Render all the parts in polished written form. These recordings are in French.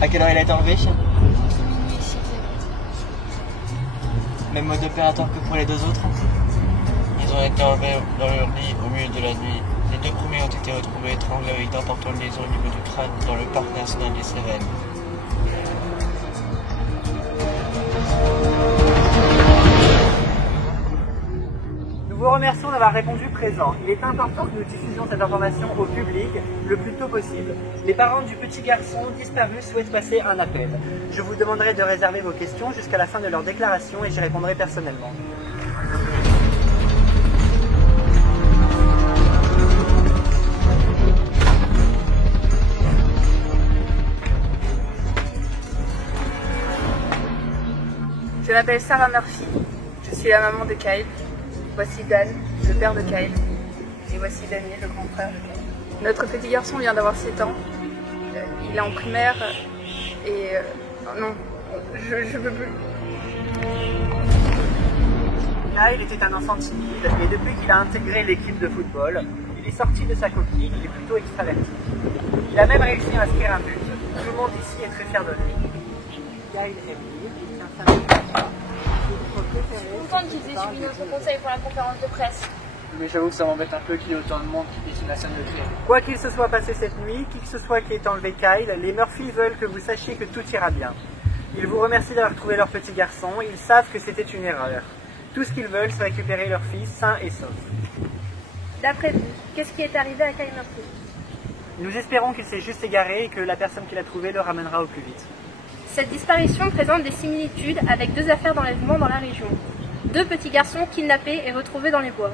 À quelle heure il a été enlevé? Même mode opératoire que pour les deux autres? Ils ont été enlevés dans leur lit au milieu de la nuit. Les deux premiers ont été retrouvés étranglés avec d'importantes lésions au niveau du crâne dans le parc national des Cévennes. Nous vous remercions d'avoir répondu présent. Il est important que nous diffusions cette information au public le plus tôt possible. Les parents du petit garçon disparu souhaitent passer un appel. Je vous demanderai de réserver vos questions jusqu'à la fin de leur déclaration et j'y répondrai personnellement. Je m'appelle Sarah Murphy, je suis la maman de Kyle. Voici Dan, le père de Kyle. Et voici Danny, le grand frère de Kyle. Notre petit garçon vient d'avoir 7 ans. Il est en primaire et... non, je peux plus. Kyle était un enfant timide et depuis qu'il a intégré l'équipe de football, il est sorti de sa coquille, il est plutôt extraverti. Il a même réussi à inscrire un but. Tout le monde ici est très fier de lui. Kyle aime lire, il tient sa méditation. Je suis contente qu'ils aient suivi notre conseil pour la conférence de presse. Mais j'avoue que ça m'embête un peu qu'il y ait autant de monde qui dessine la scène de crime. Quoi qu'il se soit passé cette nuit, qui que ce soit qui ait enlevé Kyle, les Murphy veulent que vous sachiez que tout ira bien. Ils vous remercient d'avoir trouvé leur petit garçon, ils savent que c'était une erreur. Tout ce qu'ils veulent, c'est récupérer leur fils sain et sauf. D'après vous, qu'est-ce qui est arrivé à Kyle Murphy? Nous espérons qu'il s'est juste égaré et que la personne qui l'a trouvé le ramènera au plus vite. Cette disparition présente des similitudes avec 2 affaires d'enlèvement dans la région. 2 petits garçons kidnappés et retrouvés dans les bois.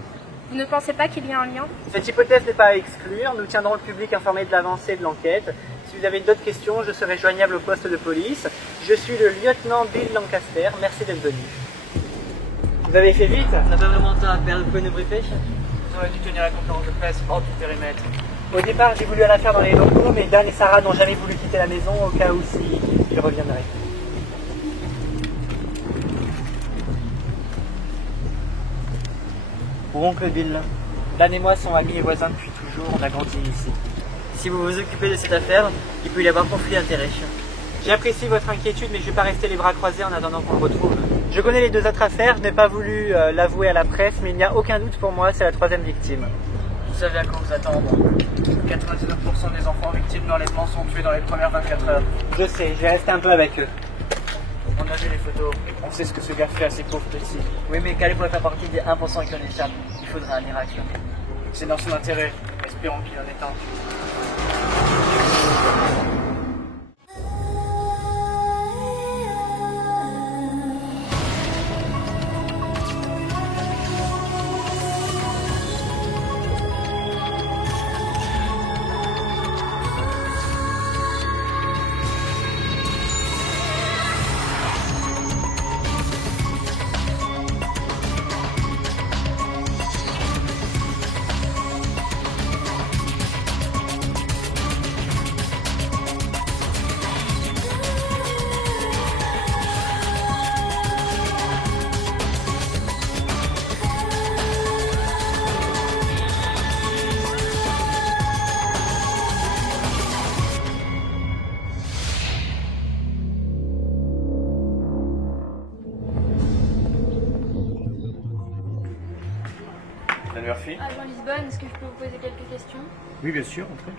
Vous ne pensez pas qu'il y a un lien? Cette hypothèse n'est pas à exclure, nous tiendrons le public informé de l'avancée de l'enquête. Si vous avez d'autres questions, je serai joignable au poste de police. Je suis le lieutenant Bill Lancaster, merci d'être venu. Vous avez fait vite? On n'a pas vraiment de temps à perdre, vous pouvez nous briefer? J'aurais dû tenir la conférence de presse hors du périmètre. Au départ, j'ai voulu la faire dans les locaux, mais Dan et Sarah n'ont jamais voulu quitter la maison au cas où ils reviendraient. Pour oncle Bill, Dan et moi sommes amis et voisins depuis toujours, on a grandi ici. Si vous vous occupez de cette affaire, il peut y avoir conflit d'intérêts. J'apprécie votre inquiétude, mais je ne vais pas rester les bras croisés en attendant qu'on le retrouve. Je connais les 2 autres affaires, je n'ai pas voulu l'avouer à la presse, mais il n'y a aucun doute pour moi, c'est la 3e victime. Vous savez à quoi vous attendre. 99% des enfants victimes d'enlèvement sont tués dans les premières 24 heures. Je sais, je vais rester un peu avec eux. On a vu les photos, on sait ce que ce gars fait à ces pauvres petits. Oui, mais Calais pourrait faire partie des 1% qui en échappent. Il faudrait un miracle. C'est dans son intérêt, espérons qu'il en est un. Murphy. Agent Lisbonne, est-ce que je peux vous poser quelques questions? Oui, bien sûr, entrez.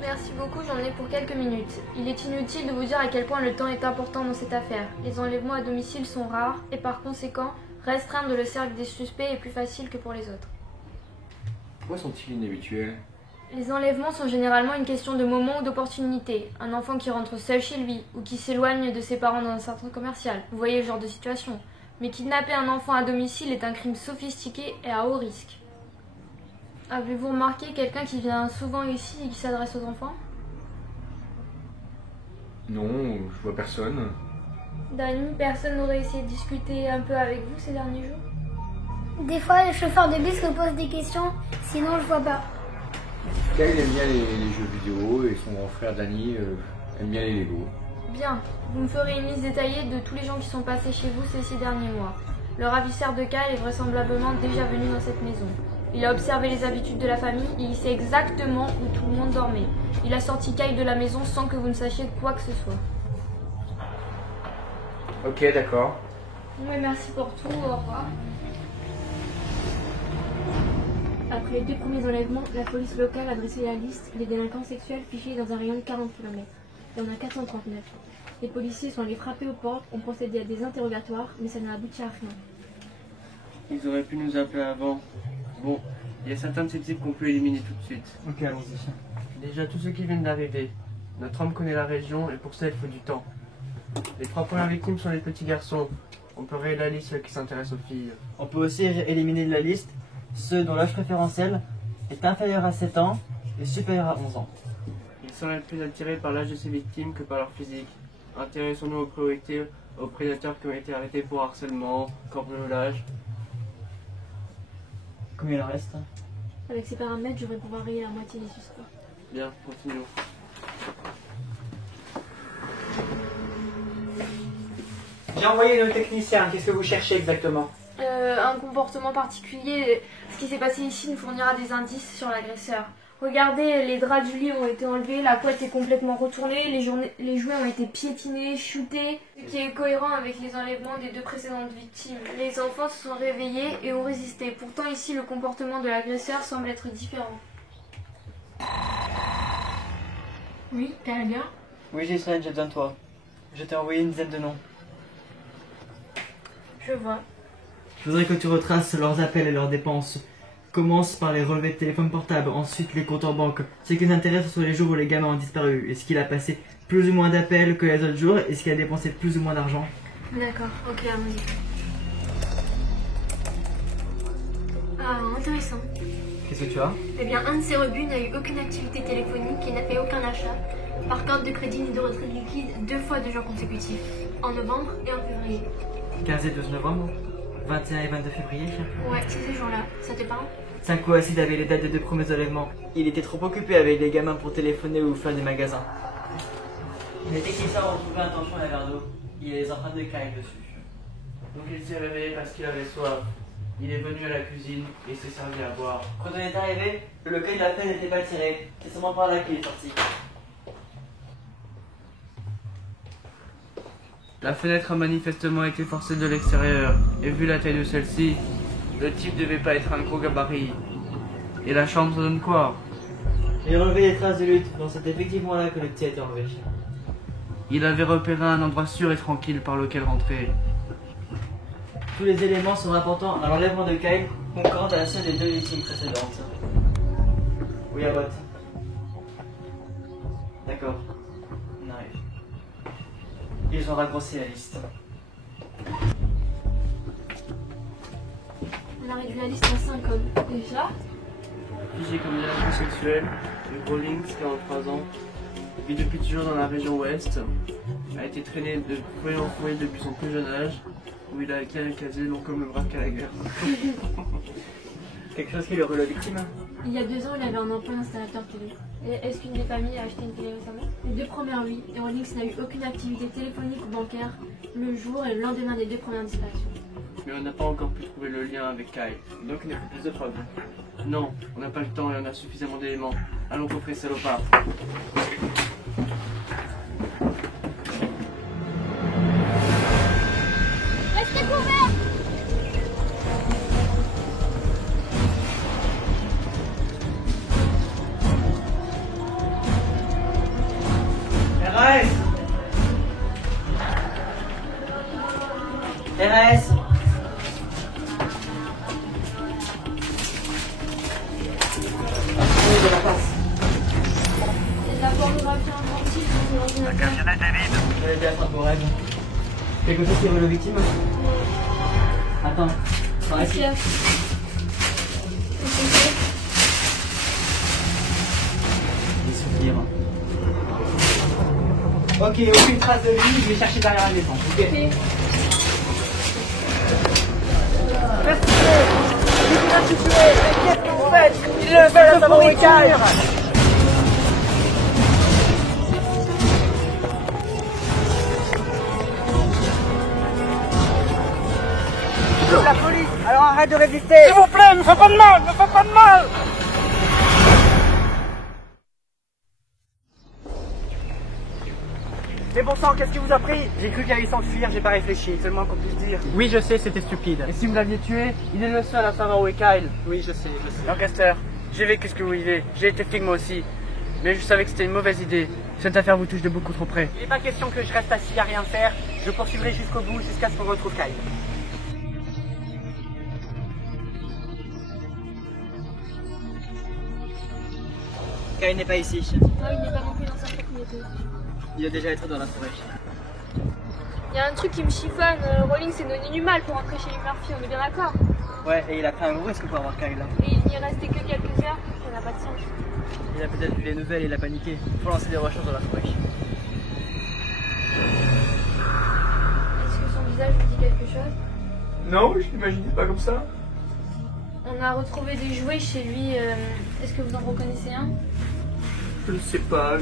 Merci beaucoup, j'en ai pour quelques minutes. Il est inutile de vous dire à quel point le temps est important dans cette affaire. Les enlèvements à domicile sont rares et par conséquent, restreindre le cercle des suspects est plus facile que pour les autres. Pourquoi sont-ils inhabituels? Les enlèvements sont généralement une question de moment ou d'opportunité. Un enfant qui rentre seul chez lui ou qui s'éloigne de ses parents dans un centre commercial. Vous voyez le genre de situation. Mais kidnapper un enfant à domicile est un crime sophistiqué et à haut risque. Avez-vous remarqué quelqu'un qui vient souvent ici et qui s'adresse aux enfants? Non, je vois personne. Dani, personne n'aurait essayé de discuter un peu avec vous ces derniers jours? Des fois, le chauffeur de bus me pose des questions, sinon je vois pas. Kyle aime bien les jeux vidéo et son grand frère Danny aime bien les Lego. Bien, vous me ferez une liste détaillée de tous les gens qui sont passés chez vous ces 6 derniers mois. Le ravisseur de Kyle est vraisemblablement déjà venu dans cette maison. Il a observé les habitudes de la famille et il sait exactement où tout le monde dormait. Il a sorti Kyle de la maison sans que vous ne sachiez quoi que ce soit. Ok, d'accord. Oui, merci pour tout, au revoir. Après les 2 premiers enlèvements, la police locale a dressé la liste des délinquants sexuels fichés dans un rayon de 40 km. Il y en a 439. Les policiers sont allés frapper aux portes, ont procédé à des interrogatoires, mais ça n'a abouti à rien. Ils auraient pu nous appeler avant. Bon, il y a certains de ces types qu'on peut éliminer tout de suite. Ok, allons-y. Déjà, tous ceux qui viennent d'arriver. Notre homme connaît la région et pour ça, il faut du temps. Les 3 premières victimes sont les petits garçons. On peut rayer la liste qui s'intéresse aux filles. On peut aussi éliminer de la liste ceux dont l'âge préférentiel est inférieur à 7 ans et supérieur à 11 ans. Ils sont les plus attirés par l'âge de ces victimes que par leur physique. Intéressons-nous aux priorités aux prédateurs qui ont été arrêtés pour harcèlement, cambriolage. Combien il en reste? Avec ces paramètres, je devrais pouvoir rayer la moitié des suspects. Bien, continuons. J'ai envoyé nos techniciens. Qu'est-ce que vous cherchez exactement? Un comportement particulier. Ce qui s'est passé ici nous fournira des indices sur l'agresseur. Regardez, les draps du lit ont été enlevés, la couette est complètement retournée, les jouets ont été piétinés, shootés, ce qui est cohérent avec les enlèvements des 2 précédentes victimes. Les enfants se sont réveillés et ont résisté. Pourtant ici, le comportement de l'agresseur semble être différent. Oui, t'as un lien? Oui, Gislaine, j'ai besoin de toi. Je t'ai envoyé une dizaine de noms. Je vois. Je voudrais que tu retraces leurs appels et leurs dépenses. Commence par les relevés de téléphone portable, ensuite les comptes en banque. Ce qui nous intéresse, ce sont les jours où les gamins ont disparu. Est-ce qu'il a passé plus ou moins d'appels que les autres jours? Est-ce qu'il a dépensé plus ou moins d'argent? D'accord, ok, allons-y. Ah, intéressant. Qu'est-ce que tu as? Eh bien, un de ces rebuts n'a eu aucune activité téléphonique et n'a fait aucun achat, par carte de crédit ni de retrait de liquide 2 fois 2 jours consécutifs, en novembre et en février. 15 et 12 novembre, 21 et 22 février, chef. Ouais, c'est ces jours-là. Ça te parle? Ça coïncide avec les dates des 2 premiers enlèvements. Il était trop occupé avec les gamins pour téléphoner ou faire des magasins. Les techniciens ont trouvé un torchon et un verre d'eau. Il y a les empreintes de Kyle dessus. Donc il s'est réveillé parce qu'il avait soif. Il est venu à la cuisine et s'est servi à boire. Quand on est arrivé, le local de la peine n'était pas tiré. C'est seulement par là qu'il est sorti. La fenêtre a manifestement été forcée de l'extérieur, et vu la taille de celle-ci, le type devait pas être un gros gabarit. Et la chambre, ça donne quoi? J'ai relevé les traces de lutte, donc c'est effectivement là que le petit a été enlevé. Il avait repéré un endroit sûr et tranquille par lequel rentrer. Tous les éléments sont rapportant à l'enlèvement de Kyle concordent à ceux des 2 victimes précédentes. Oui, à vote. D'accord. On arrive. Ils ont raccourci la liste. On a réduit la liste en 5 hommes. Déjà, Figé comme agent sexuel, le Rawlings, 43 ans, vit depuis toujours dans la région ouest, a été traîné de foyer en foyer depuis son plus jeune âge, où il a acquis un casier long comme le bras qu'à la guerre. Quelque chose qui lui roule la victime? il y a 2 ans, il avait un emploi installateur télé. Et est-ce qu'une des familles a acheté une télé récemment? Les 2 premières, oui. Et Rawlings n'a eu aucune activité téléphonique ou bancaire le jour et le lendemain des 2 premières disparitions. Mais on n'a pas encore pu trouver le lien avec Kyle. Donc il n'y a plus plus de preuves. Non, on n'a pas le temps et on a suffisamment d'éléments. Allons coffrer salopard. Restez couverts! RAS! RAS! De la face. C'est de la pornographie infantil sur l'ordinateur. J'avais bien fait vos règles. Quelque chose qui roule la victime? Attends. Par ici. Des souvenirs. Ok, aucune trace de lui, je vais chercher derrière la maison. Ok. Qu'est-ce que vous faites? Il le fait à sa nourriture! arrête de résister. S'il vous plaît, me fais pas de mal, me fais pas de mal. Mais bon sang, qu'est-ce qui vous a pris? J'ai cru qu'il allait s'enfuir, j'ai pas réfléchi, c'est le moins qu'on puisse dire. Oui, je sais, c'était stupide. Et si vous l'aviez tué, il est le seul à savoir où est Kyle. Oui, je sais. Lancaster, j'ai vécu ce que vous vivez, j'ai été flic moi aussi. Mais je savais que c'était une mauvaise idée. Cette affaire vous touche de beaucoup trop près. Il n'est pas question que je reste assis à rien faire. Je poursuivrai jusqu'au bout, jusqu'à ce qu'on retrouve Kyle. Kyle n'est pas ici. Ah, il n'est pas non plus dans sa propriété. Il doit déjà être dans la forêt. Il y a un truc qui me chiffonne. Rawlings s'est donné du mal pour rentrer chez Murphy, on est bien d'accord. Ouais, et il a fait un gros risque pour avoir Kyle là. Et il n'y restait que quelques heures, ça n'a pas de sens. Il a peut-être vu les nouvelles et il a paniqué. Faut lancer des recherches dans la forêt. Est-ce que son visage vous dit quelque chose? Non, je l'imaginais pas comme ça. On a retrouvé des jouets chez lui. Est-ce que vous en reconnaissez un? Je ne sais pas.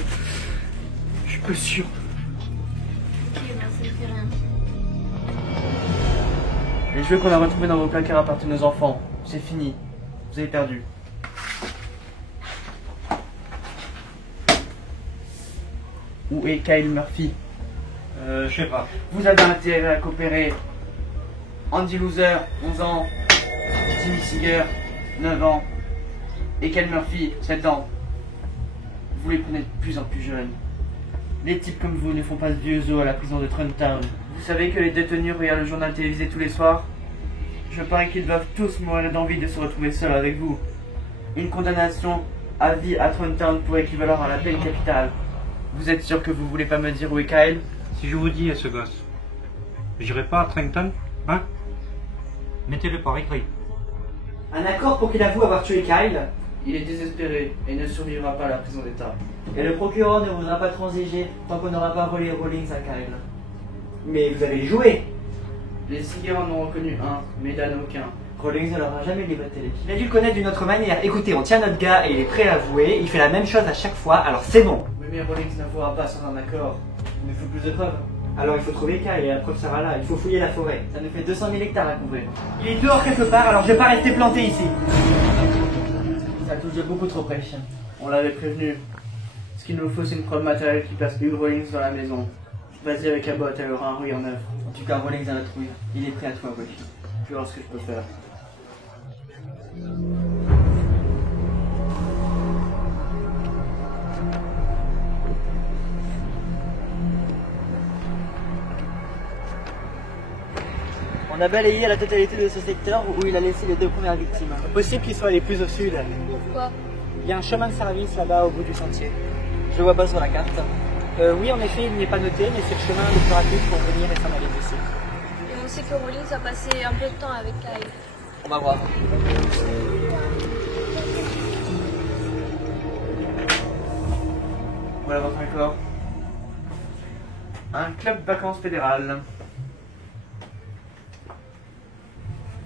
Je suis pas sûr. Ok, ben ça ne fait rien. Les jouets qu'on a retrouvés dans vos placards appartiennent aux enfants. C'est fini. Vous avez perdu. Où est Kyle Murphy? Je sais pas. Vous avez intérêt à coopérer. Andy Loser, 11 ans. Timmy Seeger, 9 ans. Et Kyle Murphy, 7 ans. Vous les prenez de plus en plus jeunes. Les types comme vous ne font pas de vieux os à la prison de Trenton. Vous savez que les détenus regardent le journal télévisé tous les soirs? Je parie qu'ils doivent tous mourir d'envie de se retrouver seuls avec vous. Une condamnation à vie à Trenton pourrait équivaloir à la peine capitale. Vous êtes sûr que vous voulez pas me dire où est Kyle? Si je vous dis à ce gosse, j'irai pas à Trenton, hein? Mettez-le par écrit. Un accord pour qu'il avoue avoir tué Kyle? Il est désespéré et ne survivra pas à la prison d'État. Et le procureur ne voudra pas transiger tant qu'on n'aura pas volé Rawlings à Kyle. Mais vous allez jouer. Les Seeger en ont reconnu un, mais Dan aucun. Rawlings ne leur a jamais livré de télé. Il a dû le connaître d'une autre manière. Écoutez, on tient notre gars et il est prêt à avouer. Il fait la même chose à chaque fois, alors c'est bon. Oui, mais Rawlings n'avouera pas sans un accord. Il nous faut plus de preuves. Alors il faut trouver Kyle et la preuve sera là. Il faut fouiller la forêt. Ça nous fait 200 000 hectares à couvrir. Il est dehors quelque part, alors je vais pas rester planté ici. Ça touche de beaucoup trop près. On l'avait prévenu. Ce qu'il nous faut, c'est une preuve matérielle qui place Hugh Rawlings dans la maison. Vas-y avec Abbott, elle aura un ruit en œuvre. En tout cas, Rawlings a la trouille. Il est prêt à tout avouer. Tu vois ce que je peux faire. On a balayé la totalité de ce secteur où il a laissé les 2 premières victimes. Possible qu'il soit les plus au sud. Pourquoi? Il y a un chemin de service là-bas au bout du sentier. Je le vois pas sur la carte. Oui, en effet, il n'y est pas noté, mais c'est le chemin le plus rapide pour venir et s'en aller d'ici. Et on sait que Rawlings a passé un peu de temps avec Kyle. On va voir. Voilà votre accord. Un club vacances fédéral.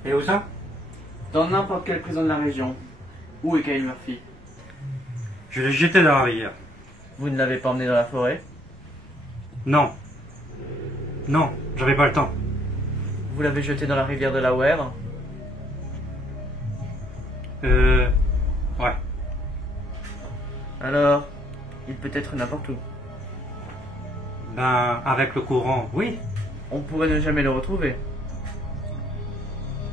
Et où ça? Dans n'importe quelle prison de la région. Où est Kyle Murphy? Je l'ai jeté dans la rivière. Vous ne l'avez pas emmené dans la forêt? Non. Non, j'avais pas le temps. Vous l'avez jeté dans la rivière de la Ware? Ouais. Alors, il peut être n'importe où. Ben, avec le courant, oui. On pourrait ne jamais le retrouver.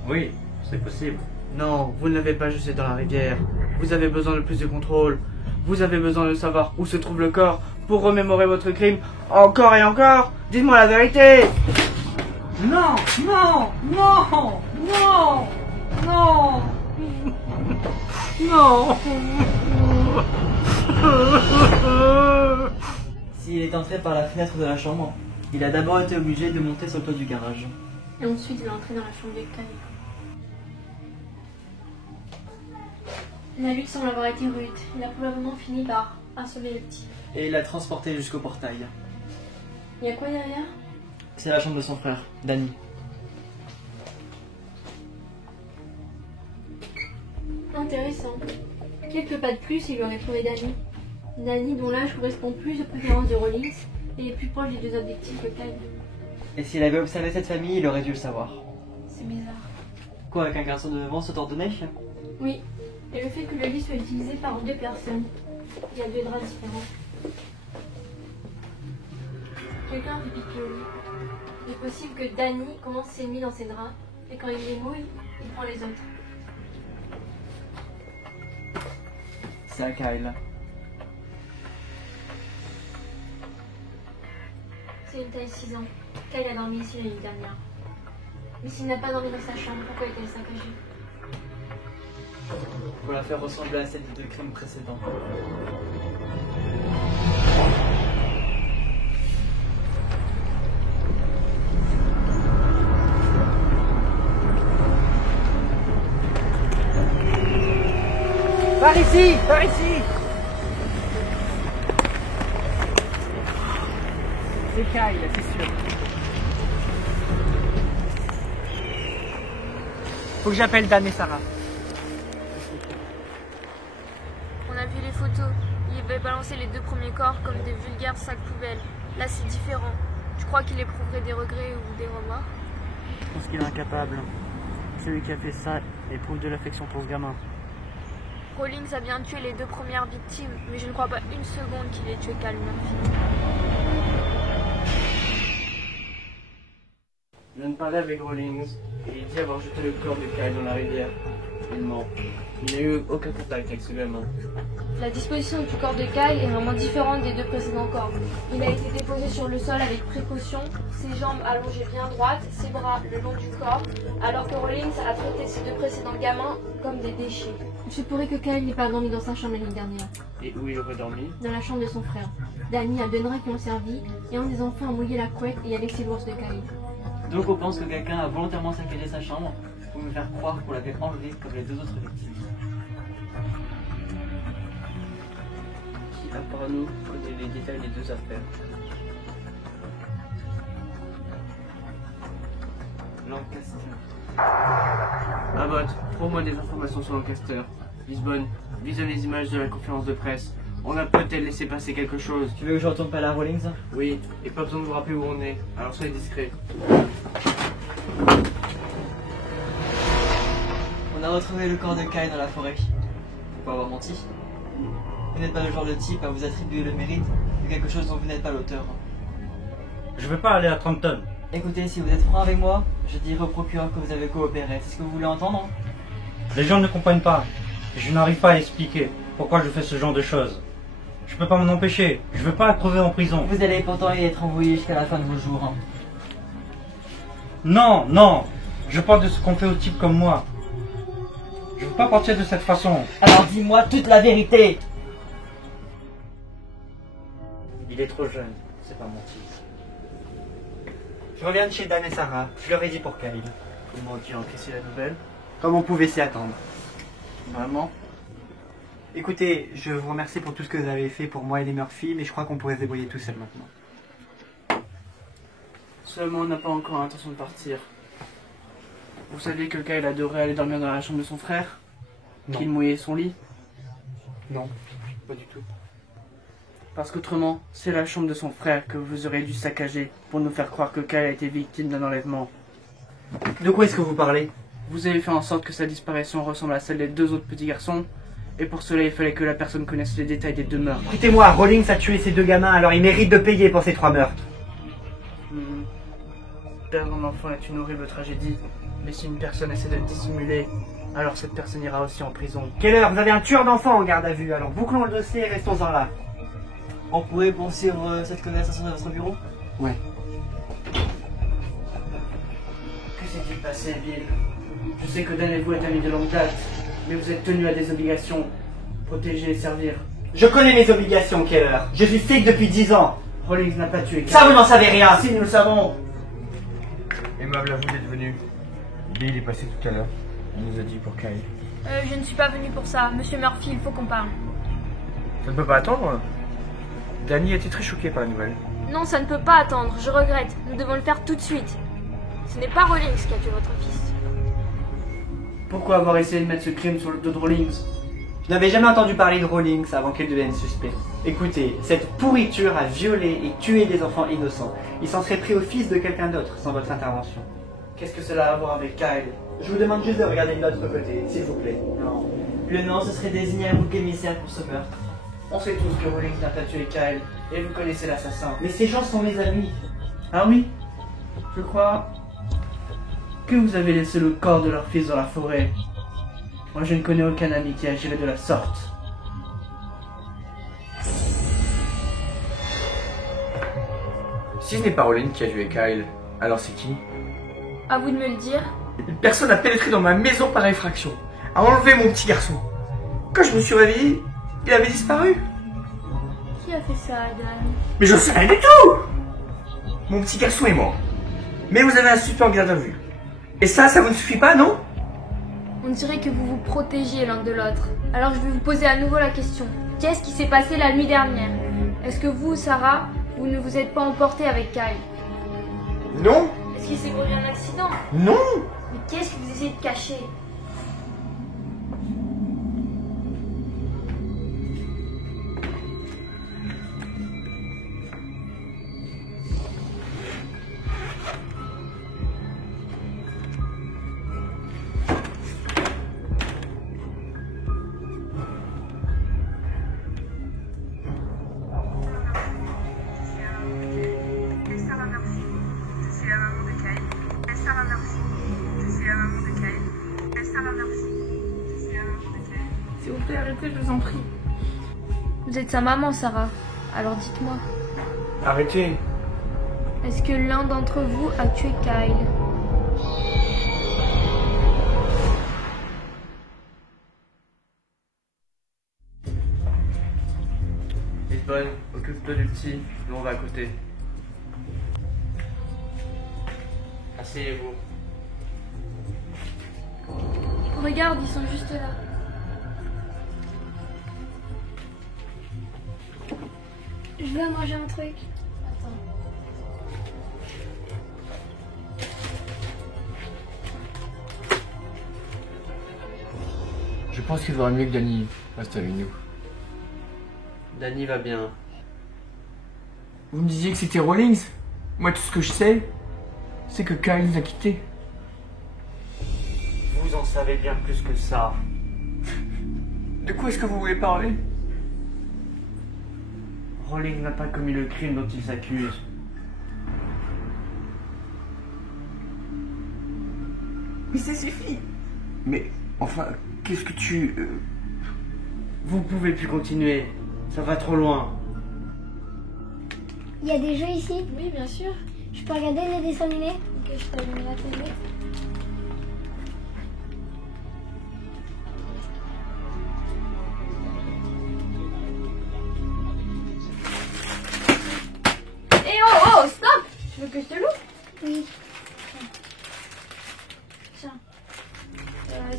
Oui, c'est possible. Non, vous ne l'avez pas jeté dans la rivière. Vous avez besoin de plus de contrôle. Vous avez besoin de savoir où se trouve le corps pour remémorer votre crime encore et encore. Dites-moi la vérité. Non, non, non, non, non, non. S'il est entré par la fenêtre de la chambre, il a d'abord été obligé de monter sur le toit du garage. Et ensuite, il est entré dans la chambre de Kyle. La lutte semble avoir été rude. Il a probablement fini par assommer le petit. Et il l'a transporté jusqu'au portail. Il y a quoi derrière? C'est la chambre de son frère, Danny. Intéressant. Quelques pas de plus, il lui aurait trouvé Danny. Danny dont l'âge correspond plus aux préférences de Rawlings et est plus proche des 2 autres victimes que Kyle. Et s'il avait observé cette famille, il aurait dû le savoir. C'est bizarre. Quoi, avec un garçon de 9 ans, ça t'ordonnait? Oui, et le fait que le lit soit utilisé par 2 personnes. Il y a 2 draps différents. Quelqu'un fait pipi au lit. Il est possible que Danny commence ses nuits dans ses draps, et quand il les mouille, il prend les autres. C'est à Kyle. C'est une taille 6 ans. Kyle a dormi ici la nuit dernière. Mais s'il n'a pas dormi dans sa chambre, pourquoi est-elle saccagée? Pour la faire ressembler à celle des 2 crimes précédents. Par ici, par ici. C'est Kyle, c'est sûr. Faut que j'appelle Dan et Sarah. On a vu les photos. Il avait balancé les 2 premiers corps comme des vulgaires sacs poubelles. Là, c'est différent. Je crois qu'il éprouverait des regrets ou des remords. Je pense qu'il est incapable. Celui qui a fait ça éprouve de l'affection pour ce gamin. Rawlings a bien tué les 2 premières victimes, mais je ne crois pas une seconde qu'il ait tué Kyle Murphy. Je viens de parler avec Rawlings et il dit avoir jeté le corps de Kyle dans la rivière. Il ment. Il n'a eu aucun contact avec ce gamin. La disposition du corps de Kyle est vraiment différente des 2 précédents corps. Il a été déposé sur le sol avec précaution, ses jambes allongées bien droites, ses bras le long du corps, alors que Rawlings a traité ces 2 précédents gamins comme des déchets. Il se pourrait que Kyle n'ait pas dormi dans sa chambre l'année dernière. Et où il aurait dormi? Dans la chambre de son frère. Danny a 2 draps qui ont servi, et un des enfants a mouillé la couette et a laissé l'ours de Kyle. Donc on pense que quelqu'un a volontairement saccagé sa chambre pour me faire croire qu'on l'avait enlevé comme les 2 autres victimes. Qui, à part nous, connaît les détails des 2 affaires? Lancaster. Abbott, prends-moi des informations sur Lancaster. Lisbonne, vise les images de la conférence de presse. On a peut-être laissé passer quelque chose. Tu veux que je retourne pas à la Rawlings? Oui, et pas besoin de vous rappeler où on est, alors soyez discret. On a retrouvé le corps de Kyle dans la forêt. Pourquoi avoir menti? Vous n'êtes pas le genre de type à vous attribuer le mérite de quelque chose dont vous n'êtes pas l'auteur. Je veux pas aller à Trenton. Écoutez, si vous êtes franc avec moi, je dirai au procureur que vous avez coopéré. C'est ce que vous voulez entendre? Les gens ne comprennent pas. Je n'arrive pas à expliquer pourquoi je fais ce genre de choses. Je peux pas m'en empêcher. Je veux pas être crevé en prison. Vous allez pourtant y être envoyé jusqu'à la fin de vos jours. Non, non. Je parle de ce qu'on fait aux types comme moi. Je veux pas partir de cette façon. Alors dis-moi toute la vérité. Il est trop jeune. C'est pas mentir. Je reviens de chez Dan et Sarah. Je leur ai dit pour Kyle. Comment tu as encaissé la nouvelle? Comme on pouvait s'y attendre. Vraiment? Écoutez, je vous remercie pour tout ce que vous avez fait pour moi et les Murphy, mais je crois qu'on pourrait se débrouiller tout seul maintenant. Seulement on n'a pas encore l'intention de partir. Vous saviez que Kyle adorait aller dormir dans la chambre de son frère? Non. Qu'il mouillait son lit? Non, pas du tout. Parce qu'autrement, c'est la chambre de son frère que vous aurez dû saccager pour nous faire croire que Kyle a été victime d'un enlèvement. De quoi est-ce que vous parlez? Vous avez fait en sorte que sa disparition ressemble à celle des 2 autres petits garçons, et pour cela il fallait que la personne connaisse les détails des 2 meurtres. Écoutez-moi, Rawlings a tué ces 2 gamins, alors il mérite de payer pour ces 3 meurtres. Perdre un enfant est une horrible tragédie, mais si une personne essaie de le dissimuler, alors cette personne ira aussi en prison. Quelle heure? Vous avez un tueur d'enfants en garde à vue, alors bouclons le dossier et restons-en là. On pourrait poursuivre cette conversation dans votre bureau? Ouais. Que s'est-il passé, Bill? Je sais que Dan et vous êtes amis de longue date, mais vous êtes tenus à des obligations. Protéger et servir. Je connais mes obligations, Keller. Je suis flic depuis 10 ans. Rawlings n'a pas tué Kyle. Ça, vous n'en savez rien. Si, nous le savons. Aimable à vous d'être venu. Bill est passé tout à l'heure. On nous a dit pour Kyle. Je ne suis pas venue pour ça. Monsieur Murphy, il faut qu'on parle. Ça ne peut pas attendre. Danny était très choqué par la nouvelle. Non, ça ne peut pas attendre. Je regrette. Nous devons le faire tout de suite. Ce n'est pas Rawlings qui a tué votre fils. Pourquoi avoir essayé de mettre ce crime sur le dos de Rawlings? Je n'avais jamais entendu parler de Rawlings avant qu'elle devienne suspect. Écoutez, cette pourriture a violé et tué des enfants innocents. Il s'en serait pris au fils de quelqu'un d'autre sans votre intervention. Qu'est-ce que cela a à voir avec Kyle? Je vous demande juste de regarder de l'autre côté, s'il vous plaît. Non. Le nom, ce serait désigner un bouc émissaire pour ce meurtre. On sait tous que Rawlings n'a pas tué Kyle, et vous connaissez l'assassin. Mais ces gens sont mes amis. Ah oui? Je crois que vous avez laissé le corps de leur fils dans la forêt. Moi, je ne connais aucun ami qui agirait de la sorte. Si ce n'est pas Rowling qui a tué Kyle, alors c'est qui? À vous de me le dire. Une personne a pénétré dans ma maison par effraction, a enlevé mon petit garçon. Quand je me suis réveillé, il avait disparu. Qui a fait ça, Dan? Mais je sais rien du tout. Mon petit garçon est mort. Mais vous avez un suspect en garde à vue. Et ça vous ne suffit pas, non? On dirait que vous vous protégiez l'un de l'autre. Alors je vais vous poser à nouveau la question. Qu'est-ce qui s'est passé la nuit dernière? Est-ce que vous, Sarah, vous ne vous êtes pas emporté avec Kyle? Non. Est-ce qu'il s'est produit un accident? Non. Mais qu'est-ce que vous essayez de cacher? S'il vous plaît, arrêtez, je vous en prie. Vous êtes sa maman, Sarah. Alors dites-moi, Arrêtez. est-ce que l'un d'entre vous a tué Kyle? Lisbonne, occupe-toi du petit, nous on va à côté. Asseyez-vous. Regarde, ils sont juste là. Je veux manger un truc. Je pense qu'il vaudrait mieux que Danny reste avec nous. Danny va bien. Vous me disiez que c'était Rawlings? Moi, tout ce que je sais, c'est que Kyle nous a quittés. Vous en savez bien plus que ça. De quoi est-ce que vous voulez parler? Rawlings n'a pas commis le crime dont il s'accuse. Mais ça suffit. Mais, enfin, qu'est-ce que tu... Vous pouvez plus continuer. Ça va trop loin. Il y a des jeux ici? Oui, bien sûr. Je peux regarder les dessins animés? Ok, je t'allume la télé. Eh oh, stop! Tu veux que je te l'ouvre? Oui. Tiens.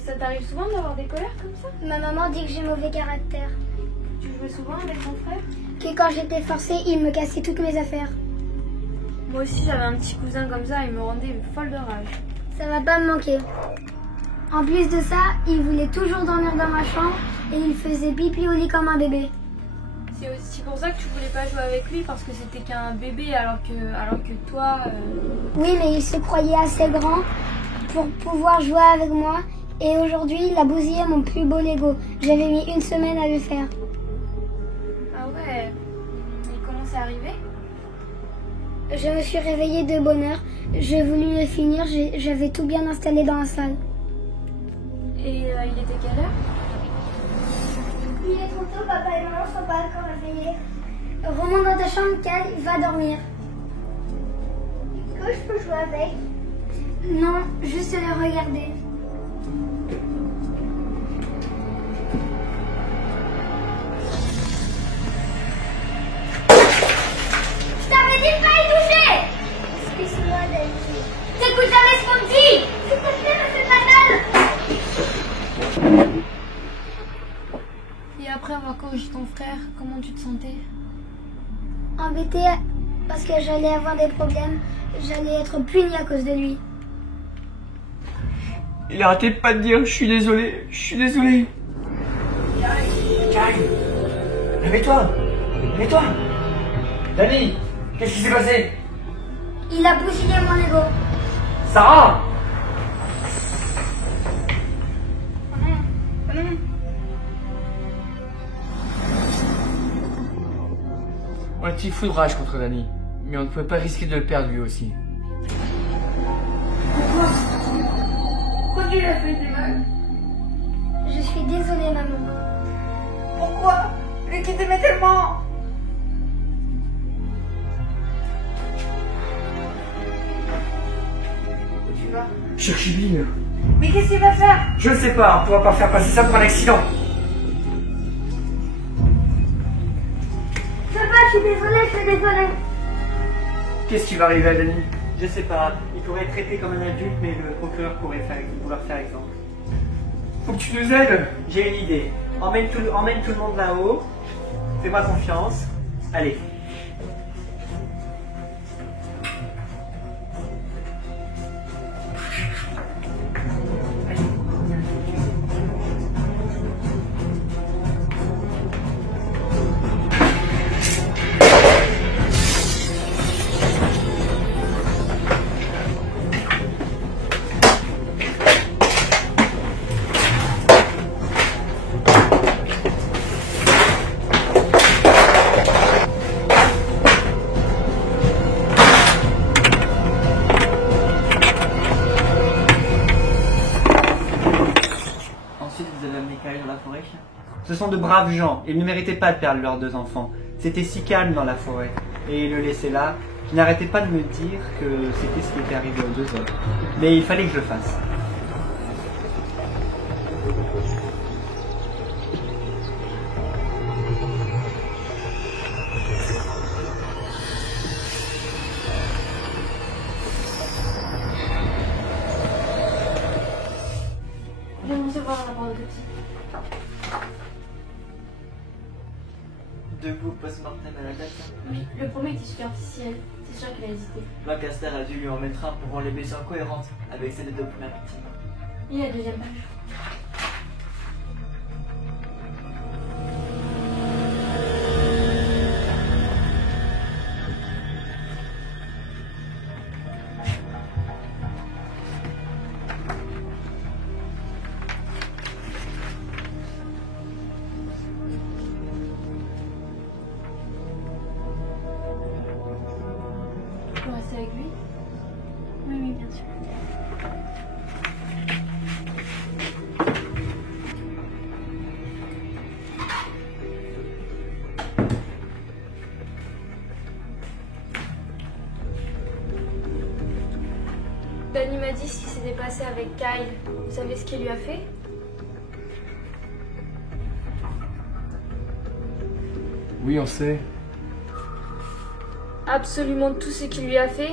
Ça t'arrive souvent d'avoir des colères comme ça? Ma maman dit que j'ai mauvais caractère. Tu jouais souvent avec ton frère? Que quand j'étais forcée, il me cassait toutes mes affaires. Moi aussi j'avais un petit cousin comme ça, il me rendait folle de rage. Ça va pas me manquer. En plus de ça, il voulait toujours dormir dans ma chambre et il faisait pipi au lit comme un bébé. C'est aussi pour ça que tu voulais pas jouer avec lui parce que c'était qu'un bébé alors que toi... Oui, mais il se croyait assez grand pour pouvoir jouer avec moi. Et aujourd'hui, il a bousillé mon plus beau Lego. J'avais mis 1 semaine à le faire. Ah ouais. Et comment c'est arrivé? Je me suis réveillée de bonne heure. J'ai voulu le finir. J'avais tout bien installé dans la salle. Et il était quelle heure? Il est trop tôt, papa et maman ne sont pas encore réveillés. Remonte dans ta chambre, Cal, va dormir. Est-ce que je peux jouer avec? Non, juste le regarder. Je t'avais dit de pas y toucher! Excuse-moi, David. T'écoutes jamais ce qu'on te dit! S'il te plaît, ne fais pas mal! Et après avoir corrigé ton frère, comment tu te sentais? Embêtée parce que j'allais avoir des problèmes. J'allais être punie à cause de lui. Il arrêtait pas de dire, je suis désolé, je suis désolé. Kyle, réveille-toi, réveille-toi. Danny, qu'est-ce qui s'est passé? Il a bousillé mon Lego. Ça Sarah! On a petit fou de rage contre Danny, mais on ne pouvait pas risquer de le perdre lui aussi. Pourquoi tu l'as fait du mal? Je suis désolée, maman. Pourquoi? Lui qui t'aimait tellement! Où tu vas? Cherchez Bill. Mais qu'est-ce qu'il va faire? Je ne sais pas, on ne pourra pas faire passer ça pour un accident. Papa, je suis désolée. Qu'est-ce qui va arriver à Danny? Je sais pas, il pourrait être traité comme un adulte, mais le procureur pourrait vouloir faire exemple. Faut que tu nous aides. J'ai une idée. Emmène tout le monde là-haut. Fais-moi confiance. Allez. Ce sont de braves gens, ils ne méritaient pas de perdre leurs 2 enfants. C'était si calme dans la forêt. Et le laisser là, je n'arrêtais pas de me dire que c'était ce qui était arrivé aux 2 autres. Mais il fallait que je le fasse. Je vais recevoir un rapport d'autopsie. Debout post-mortem à la date. Oui, le premier était superficiel. C'est sûr qu'il a hésité. Lancaster a dû lui en mettre un pour rendre les blessures cohérentes avec celles des 2 premières victimes. Et la deuxième page. Vous restez avec lui? Oui, bien sûr. Danny m'a dit ce qui s'était passé avec Kyle. Vous savez ce qu'il lui a fait? Oui, on sait. Absolument tout ce qu'il lui a fait.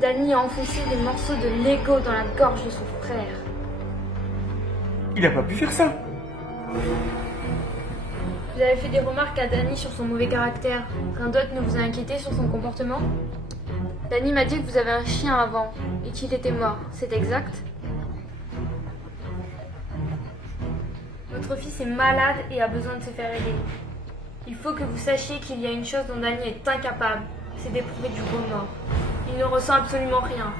Danny a enfoncé des morceaux de Lego dans la gorge de son frère. Il a pas pu faire ça. Vous avez fait des remarques à Danny sur son mauvais caractère. Rien d'autre ne vous a inquiété sur son comportement? Danny m'a dit que vous avez un chien avant et qu'il était mort. C'est exact? Votre fils est malade et a besoin de se faire aider. Il faut que vous sachiez qu'il y a une chose dont Danny est incapable, c'est d'éprouver du remords. Il ne ressent absolument rien.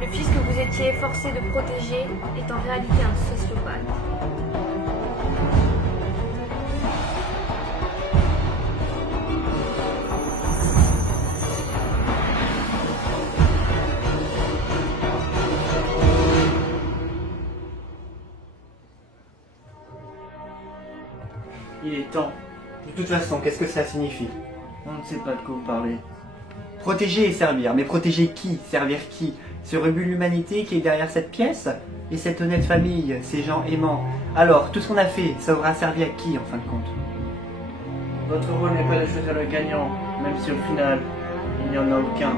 Le fils que vous étiez forcé de protéger est en réalité un sociopathe. Il est temps. De toute façon, qu'est-ce que ça signifie? On ne sait pas de quoi vous parlez. Protéger et servir. Mais protéger qui? Servir qui? Ce rebut de l'humanité qui est derrière cette pièce? Et cette honnête famille, ces gens aimants. Alors, tout ce qu'on a fait, ça aura servi à qui en fin de compte? Votre rôle n'est pas de choisir le gagnant, même si au final, il n'y en a aucun.